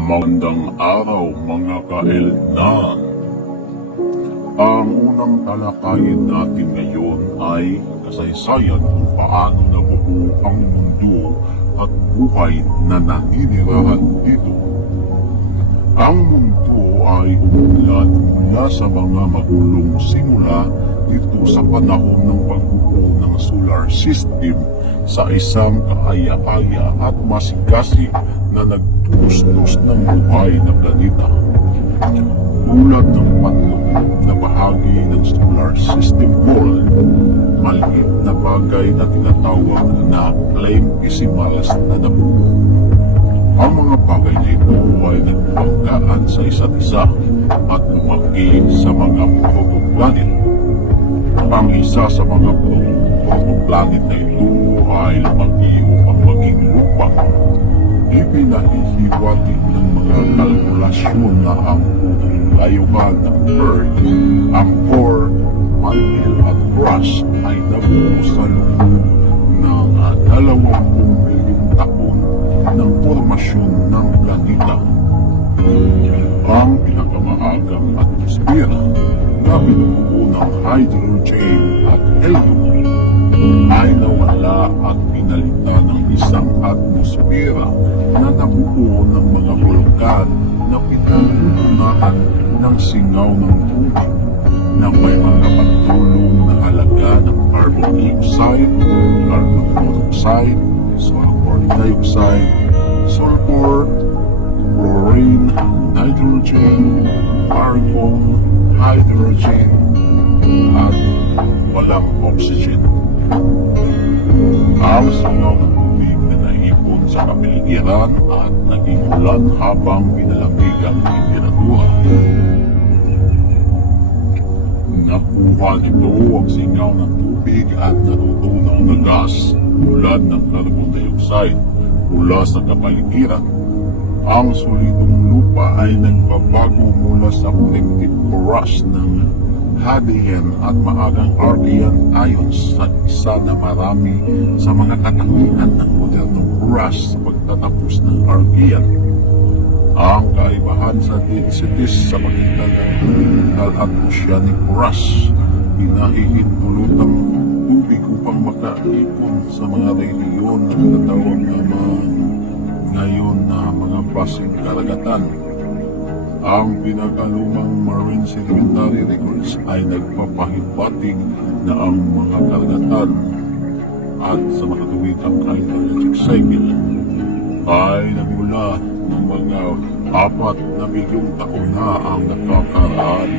Magandang araw mga kaelnan. Ang unang talakayin natin ngayon ay kasaysayan kung paano nabubuo ang mundo at buhay na naninirahan dito. Ang mundo ay umulat mula sa mga magulong simula dito sa panahon ng pagbuo ng solar system sa isang kaaya-aya at masigasig na nagtustos ng buhay na planeta. Tulad ng patlong na bahagi ng solar system called maliit na bagay na tinatawag na planetesimals na nabuo. Ang mga bagay na ito ay nagbanggaan sa isa't isa at lumaki sa mga protoplanet. Ang isa sa mga pro- protoplanet na ito ay lumaki upang kalkulasyon na ang unang layuan ng Earth, ang core, mantle at crust ay nabuo sa loob ng 20 milyong taon ng formasyon ng planeta. Ang pinakamaagang atmosfera na binubuo ng hydrogen at helium ay nawala at pinalitan ng isang atmosfera na nabuo ng mga bulkan na pinangunahan ng singaw ng tubig na may mga pagtulong na halaga ng carbon dioxide, carbon monoxide, sulfur dioxide, sulfur, chlorine, nitrogen, argon, hydrogen, at walang oxygen. Singaw ng tubig na naipon sa kapiligiran at naging ulan habang pinalamig ang temperatura. Nakuha nito ang singaw ng tubig at natutunaw na gas tulad ng carbon dioxide mula sa kapaligiran. Ang solidong lupa ay nagbabago mula sa primitive crust ng Hadean at maagang Archean ions sa isa na marami sa mga katangian ng modernong crust sa pagtatapos ng Archean. Ang kaibahan sa DCTs sa pagitan ng original at oceanic crust, pinahihintulot ang tubig upang makaipon sa mga rehiyon na tinatawag na ngayon na mga basing karagatan. Ang pinakalumang marine sedimentary records ay nagpapahibating na ang mga karagatan at sa makatuwidang hydrologic cycle ay nagmula ng mga apat na milyong taon na ang nakakaraan.